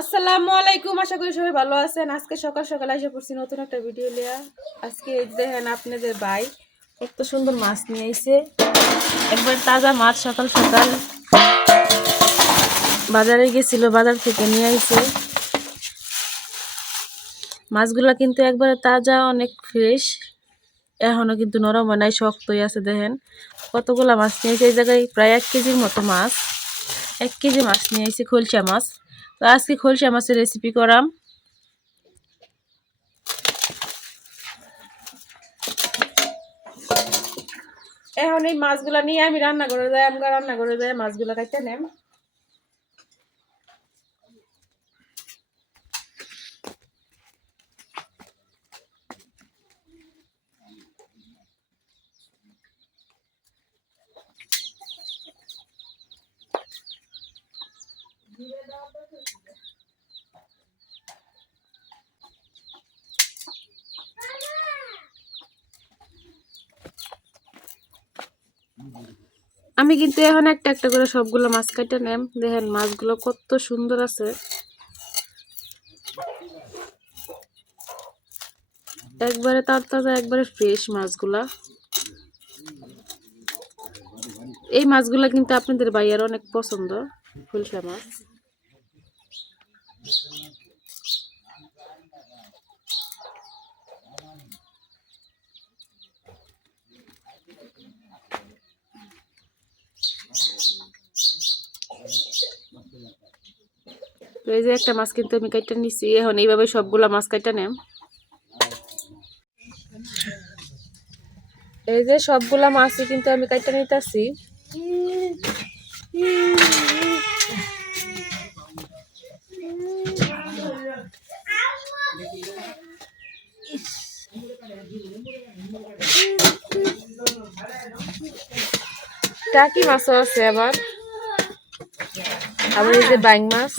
আসসালামু আলাইকুম, আশা করি সবাই ভালো আছেন। আজকে সকাল সকাল এসে পড়ছি নতুন একটা ভিডিও লিয়া আজকে দেখেন আপনাদের ভাই কত সুন্দর মাছ নিয়ে আইছে। একবার তাজা মাছ সকাল সকাল বাজারে গেছিল, বাজার থেকে নিয়ে আইছে। মাছগুলা কিন্তু একবারে তাজা, অনেক ফ্রেশ এখনও কিন্তু নরম নাই, শক্তই আছে দেখেন। কতগুলা মাছ নিয়েছে এই জায়গায় প্রায় এক কেজির মতো মাছ। এক কেজি মাছ নিয়ে এসেছি খলসা মাছ। তো আজকে খলসা মাছের রেসিপি করাম। এখন এই মাছগুলা নিয়ে আমি রান্না করে যাই আমরা রান্না করে যাই, মাছগুলা খাইতে নেম। আমি কিন্তু এখন একটা একটা করে সবগুলো মাছ কাটে নেম। দেখেন মাছগুলো কত সুন্দর আছে। একবারে তার তাজা একবারে ফ্রেশ মাছগুলা। এই মাছগুলা কিন্তু আপনাদের বাইয়ার অনেক পছন্দ, ফুলসা মাছ। তো এই যে একটা মাছ কিন্তু আমি কাইটা নিছি, এখন এইভাবে সবগুলা মাছ কাইটা নেম। এই যে সবগুলা মাছই কিন্তু আমি কাইটা নিতেছি। টাকি মাছও আছে আবার। আবার এই যে বাইং মাছ।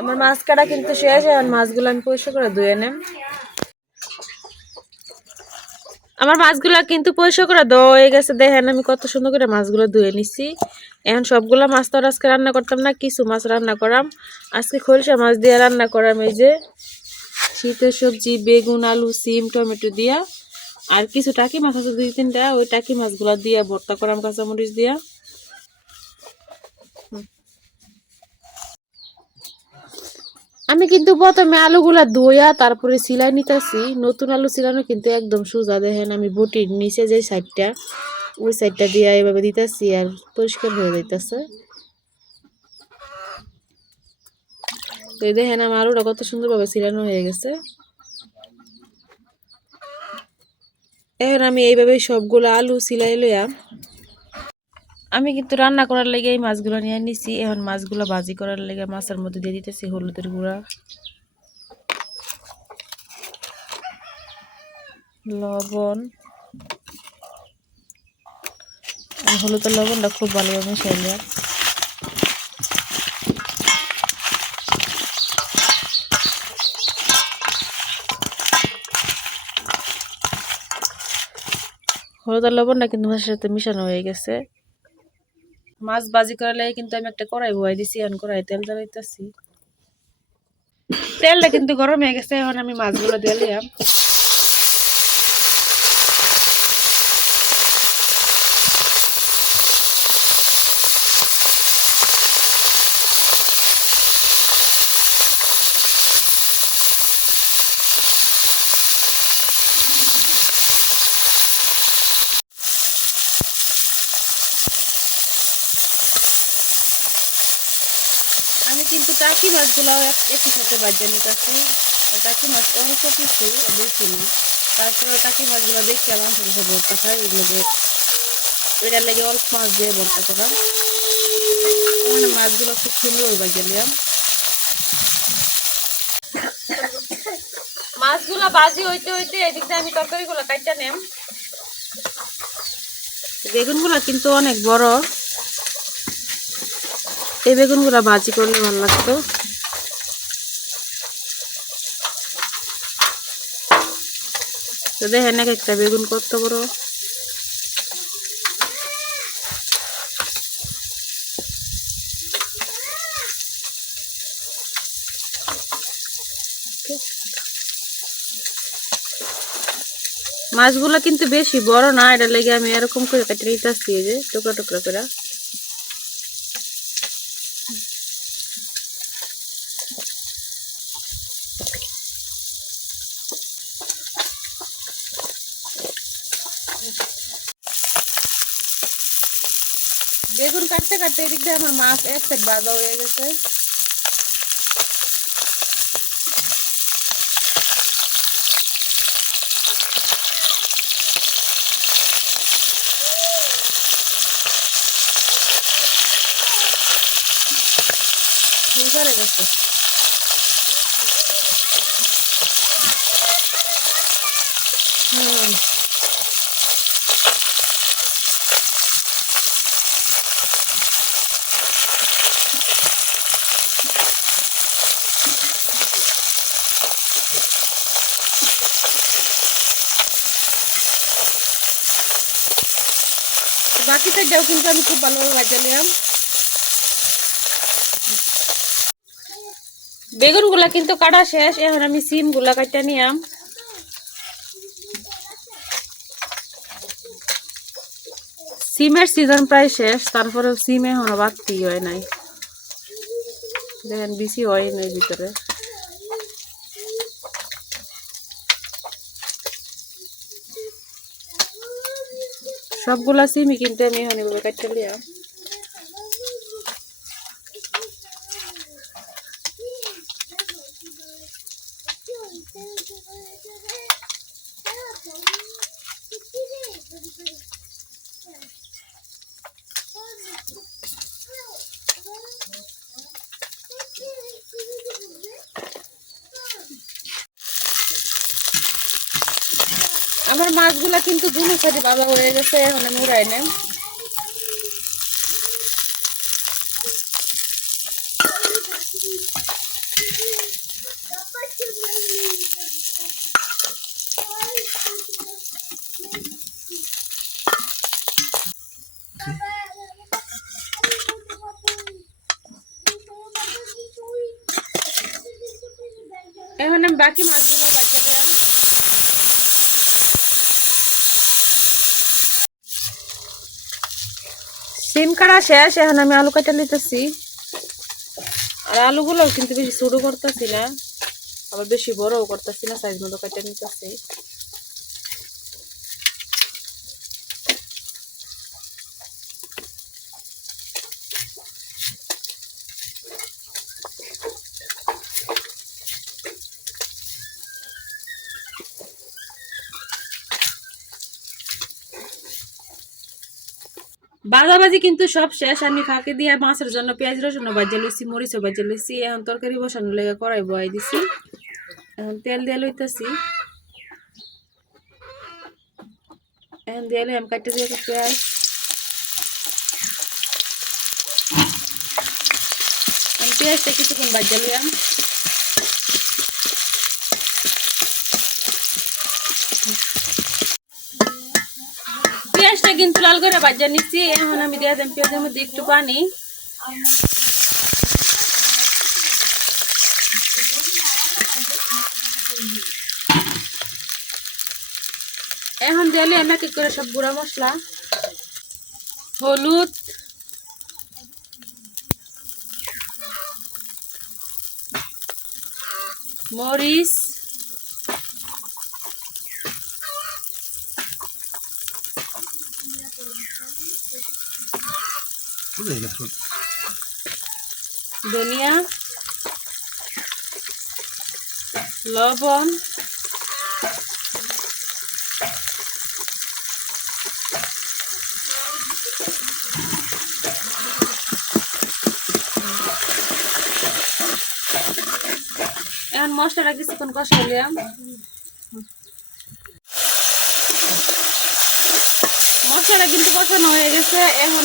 আমার মাছ কাটা কিন্তু শেষ এখন মাছগুলো আমি পরিষ্কার করে ধুয়ে নেম। আমার মাছগুলা কিন্তু পরিষ্কার করে হয়ে গেছে, দেখেন আমি কত সুন্দর করে মাছগুলো ধুয়ে নিছি। এখন সবগুলো মাছ তো আজকে রান্না করতাম না, কিছু মাছ রান্না করাম। আজকে খলসা মাছ দিয়ে রান্না করাম এই যে। শীতের সবজি, বেগুন, আলু, সিম, টমেটো দিয়া। আর কিছু টাকি মাছ আছে দুই তিনটা, ওই টাকি মাছগুলো দিয়া ভর্তা করাম, কাঁচামরিচ দিয়া। আমি কিন্তু প্রথমে আলুগুলা ধুইয়া তারপরে সিলাই নিতেছি। নতুন আলু সিলানো কিন্তু একদম সোজা দেখেন আমি বটির নিচে যে সাইডটা ওই সাইডটা দিয়ে এভাবে দিতেছি আর পরিষ্কার হয়ে যাইতেছে। তো এই দেখেন, আমার আলুটা কত সুন্দরভাবে সিলানো হয়ে গেছে। এখন আমি এইভাবে সবগুলো আলু সিলাই লইয়া আমি কিন্তু রান্না করার লেগে এই মাছগুলো নিয়ে নিছি। এখন মাছগুলো ভাজি করার লেগে মাছের মধ্যে দিয়ে দিতেছি হলুদের গুঁড়া, লবণ আর হলুদের লবণটা খুব ভালোভাবে মিশাই লিয়া হলুদ লবণটা কিন্তু মাছের সাথে মিশানো হয়ে গেছে। মাছ বাজি করালে কিন্তু আমি একটা কড়াই বয়াই দিছি, এখন কড়াই তেল জ্বালাইতেছি। তেলটা কিন্তু গরম হয়ে গেছে, এখন আমি মাছগুলো দিয়ে নিলাম আমি কিন্তু টাকি মাছগুলো একই সাথে বাজিয়ে নিতেছি টাকি মাছ অল্প কিছু বেশি না তারপরে টাকি মাছগুলো দেখি আমার সাথে ভর্তা খাই এগুলো এটার লেগে অল্প মাছ দিয়ে ভর্তা করা মানে মাছগুলো খুব সুন্দর বাজিয়ে নিলাম মাছগুলো বাজি হইতে হইতে এদিক দিয়ে আমি তরকারিগুলো কাটতে নেম। বেগুনগুলো কিন্তু অনেক বড়। এই বেগুনগুলো ভাজি করলে ভালো লাগতো। দেখেন এক একটা বেগুন কত বড়। মাছগুলো কিন্তু বেশি বড় না, এটা লেগে আমি এরকম করে কেটে নিতেছি এই যে টুকরা টুকরা করে। বেগুন কাটতে কাটতে এদিক দিয়ে আমার মাছ এক সাইড বাঁধা হয়ে গেছে ভিতরে গেছে বাকি সাইডটাও কিন্তু আমি খুব ভালোভাবে ভাজা নিলাম। বেগুনগুলা কিন্তু কাটা শেষ, এখন আমি সিমগুলা কাটা নিয়াম সিমের সিজন প্রায় শেষ তারপরে সিম এখনও বাড়তি হয় নাই। দেখেন, বেশি হয় নাই ভিতরে। সবগুলা সিমই কিন্তু আমি এখানে কাটতে লিয়াম আমার মাছগুলা কিন্তু দুনো সাইডে বাবা হয়ে গেছে, এখন আমি উড়াই নেন এখন আমি বাকি মাছগুলো বাচ্চা দিলাম সিম কাটা শেষ, এখন আমি আলু কাটা নিতেছি। আর আলুগুলো কিন্তু বেশি ছোটো করতেছি না, আবার বেশি বড়ও করতেছি না, সাইজ মতো কাটা নিতেছি। বাজাবাজি কিন্তু সব শেষ। আমি ফাঁকে দিয়ে মাছের জন্য পেঁয়াজ, রসুন বাজে লইছি, মরিচও বাজে লইছি, এখন তরকারি বসানো লেগে কড়াই বয়াই দিছি। এখন তেল দিয়ে লইতেছি। এখন দিয়ে লই কাটতে দিয়ে পেঁয়াজ। পেঁয়াজটা কিছুক্ষণ বাজে লইয়াম পেঁয়াজটা কিন্তু লাল করে বাজা নিচ্ছি এখন আমি দিয়ে পেঁয়াজের মধ্যে একটু পানি। এখন আমি এক করে সব গুঁড়া মশলা, হলুদ, মরিচ ধনিয়া লবণ এখন মশলাটা কিছুক্ষণ কষাইলাম কিন্তু কষানো হয়ে গেছে। এখন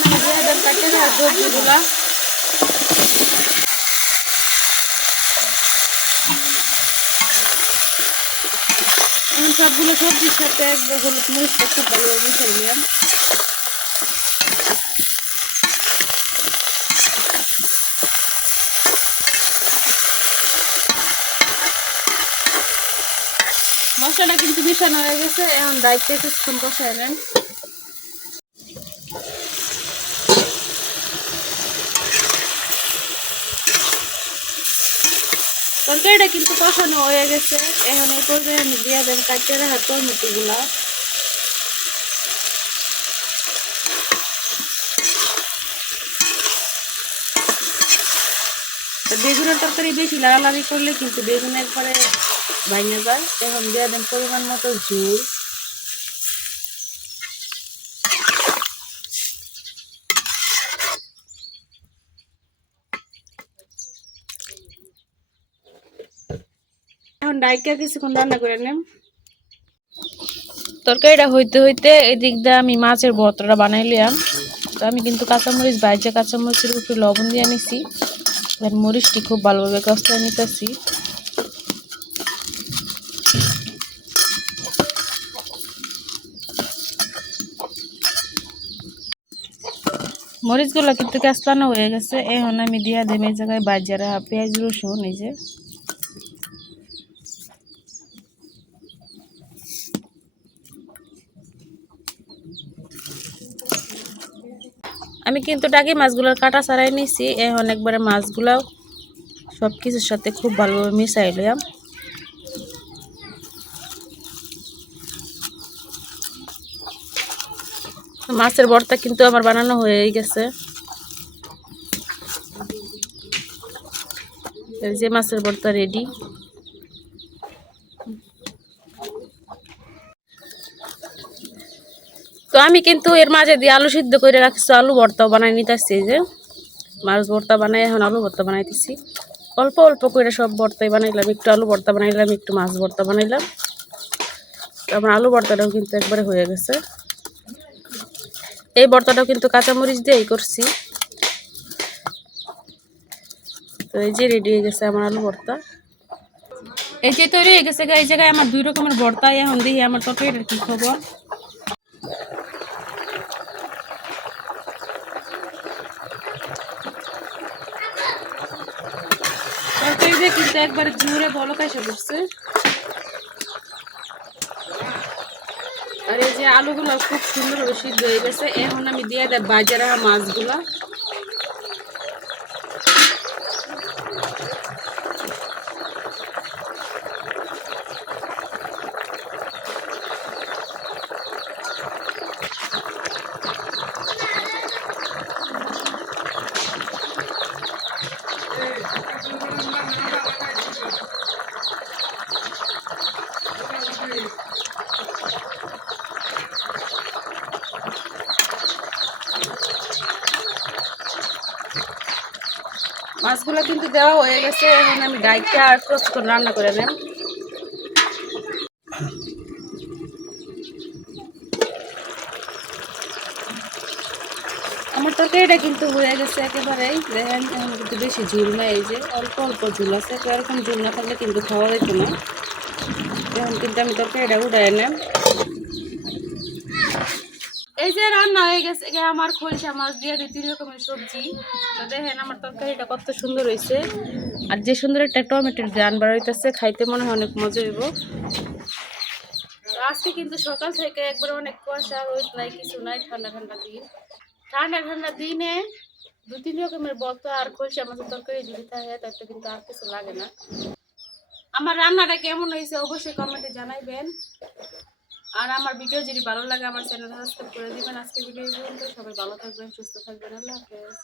এখন সবগুলো সবজির সাথে হলুদ মরিচটা খুব ভালোভাবে মশলাটা কিন্তু মিশানো হয়ে গেছে। এখন দায়িত্বে কিছুক্ষণ বসাইলেন তরকারিটা কিন্তু কষানো হয়ে গেছে। এখন এই পর্যায়ে আমি দিয়ে দেন কাটিয়ে রাখা টমেটোগুলা বেগুনের তরকারি বেশি লাগালাগি করলে কিন্তু বেগুন একবারে ভাঙে যায়। এখন দিয়ে দেন পরিমাণ মতো ঝুল। এখন ডাইকা কিছুক্ষণ রান্না করে নেন। তরকারিটা হইতে হইতে এদিক দিয়ে আমি মাছের ভর্তাটা বানাইলাম। তো আমি কিন্তু কাঁচামরিচ, বাইজে কাঁচামরিচের উপরে লবণ দিয়ে নিছি এবার মরিচটি খুব ভালোভাবে কষলে নিতেছি। মরিচগুলো কিন্তু কাস্তানো হয়ে গেছে। এখন আমি দিয়া দেব জায়গায় বাজারা পেঁয়াজ রসুন এই যে। আমি কিন্তু টাকি মাছগুলোর কাটা ছাড়াই নিছি। এখন একবারে মাছগুলাও সব কিছুর সাথে খুব ভালোভাবে মিশাই লিয়াম মাছের ভর্তা কিন্তু আমার বানানো হয়ে গেছে। যে মাছের ভর্তা রেডি আমি কিন্তু এর মাঝে দিয়ে আলু সিদ্ধ করে রাখছি, আলু ভর্তাও বানাই নিতেছি যে। মাছ ভর্তা বানাই, এখন আলু ভর্তা বানাইতেছি। অল্প অল্প করে সব ভর্তাই বানাইলাম, একটু আলু ভর্তা বানাইলাম, একটু মাছ ভর্তা বানাইলাম। আমার আলু ভর্তাটাও কিন্তু একবারে হয়ে গেছে। এই ভর্তাটাও কিন্তু কাঁচামরিচ দিয়েই করছি। তো এই যে রেডি হয়ে গেছে আমার আলু ভর্তা। এই যে তৈরি হয়ে গেছে এই জায়গায় আমার দুই রকমের ভর্তা এখন দেখি, আমার তরকারিটার কি খবর? দিয়ে কিন্তু একবারে জুড়ে বলক এসে পড়ছে আর এই যে আলুগুলো খুব সুন্দরভাবে সিদ্ধ হয়ে গেছে, এখন আমি দিয়ে দেব বাজারে মাছগুলো। কিন্তু দেওয়া হয়ে গেছে, এখন আমি ডাইটটা আর ক্রস করে রান্না করে নেব। আমার তরকারিটা কিন্তু হয়ে গেছে একেবারেই। দেখেন, এখন কিন্তু বেশি ঝুল নেই, এই যে অল্প অল্প ঝুল আছে তো এরকম ঝুল না থাকলে কিন্তু খাওয়া যেত না। এখন কিন্তু আমি তরকারিটা উঠাই নেব। এই যে রান্না হয়ে গেছে আমার খলসা মাছ দিয়ে দিই তিন রকমের সবজি। তো দেখেন আমার তরকারিটা কত সুন্দর হয়েছে। আর যে সুন্দর একটা টমেটোর গ্রান বার হইতেছে, খাইতে মনে হয় অনেক মজা হইব। আজকে কিন্তু সকাল থেকে একবার অনেক কুয়াশা, রোদ নাই, কিছু নাই, ঠান্ডা ঠান্ডা দিন। ঠান্ডা ঠান্ডা দিনে দু, তিন রকমের বত আর খলসা মাছের তরকারি যদি থাকে তাতে কিন্তু আর কিছু লাগে না। আমার রান্নাটা কেমন হয়েছে অবশ্যই কমেন্টে জানাইবেন। আর আমার ভিডিও যদি ভালো লাগে আমার চ্যানেল সাবস্ক্রাইব করে দিবেন। আজকে ভিডিও সবাই ভালো থাকবেন, সুস্থ থাকবেন। আল্লাহ হাফেজ।